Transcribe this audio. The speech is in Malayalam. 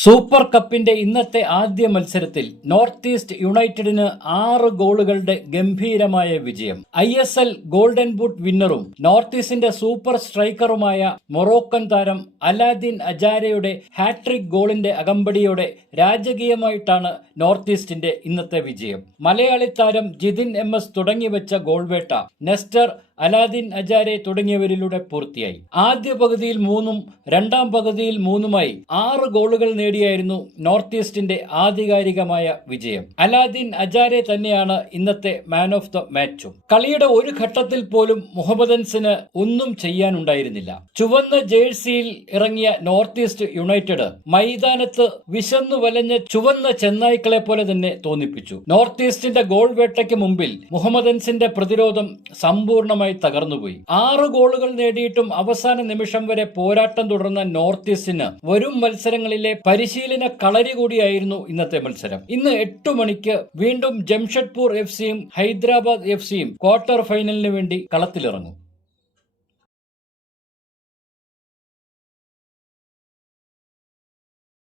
സൂപ്പർ കപ്പിന്റെ ഇന്നത്തെ ആദ്യ മത്സരത്തിൽ നോർത്ത് ഈസ്റ്റ് യുണൈറ്റഡിന് 6 ഗോളുകളുടെ ഗംഭീരമായ വിജയം. ISL ഗോൾഡൻ ബൂട്ട് വിന്നറും നോർത്ത് ഈസ്റ്റിന്റെ സൂപ്പർ സ്ട്രൈക്കറുമായ മൊറോക്കൻ താരം അലാദിൻ അജാരയുടെ ഹാട്രിക് ഗോളിന്റെ അകമ്പടിയോടെ രാജകീയമായിട്ടാണ് നോർത്ത് ഈസ്റ്റിന്റെ ഇന്നത്തെ വിജയം. മലയാളി താരം ജിതിൻ MS തുടങ്ങിവെച്ച ഗോൾവേട്ട നെസ്റ്റർ, അലാദിൻ അജാരെ തുടങ്ങിയവരിലൂടെ പൂർത്തിയായി. ആദ്യ പകുതിയിൽ 3-ഉം രണ്ടാം പകുതിയിൽ 3-ഉമായി 6 ഗോളുകൾ നേടിയായിരുന്നു നോർത്ത് ഈസ്റ്റിന്റെ ആധികാരികമായ വിജയം. അലാദിൻ അജാരെ തന്നെയാണ് ഇന്നത്തെ മാൻ ഓഫ് ദ മാച്ചും. കളിയുടെ ഒരു ഘട്ടത്തിൽ പോലും മുഹമ്മദൻസിന് ഒന്നും ചെയ്യാനുണ്ടായിരുന്നില്ല. ചുവന്ന ജേഴ്സിയിൽ ഇറങ്ങിയ നോർത്ത് ഈസ്റ്റ് യുണൈറ്റഡ് മൈതാനത്ത് വിശന്നു വലഞ്ഞ ചുവന്ന ചെന്നായ്ക്കളെ പോലെ തന്നെ തോന്നിപ്പിച്ചു. നോർത്ത് ഈസ്റ്റിന്റെ ഗോൾ വേട്ടയ്ക്ക് മുമ്പിൽ മുഹമ്മദൻസിന്റെ പ്രതിരോധം സമ്പൂർണ്ണമായി തകർന്നുപോയി. 6 ഗോളുകൾ നേടിയിട്ടും അവസാന നിമിഷം വരെ പോരാട്ടം തുടർന്ന നോർത്ത് ഈസ്റ്റിന് വരും മത്സരങ്ങളിലെ പരിശീലന കളരി കൂടിയായിരുന്നു ഇന്നത്തെ മത്സരം. ഇന്ന് 8 മണിക്ക് വീണ്ടും ജംഷഡ്പൂർ FC യും ഹൈദരാബാദ് FC യും ക്വാർട്ടർ ഫൈനലിന് വേണ്ടി കളത്തിലിറങ്ങും.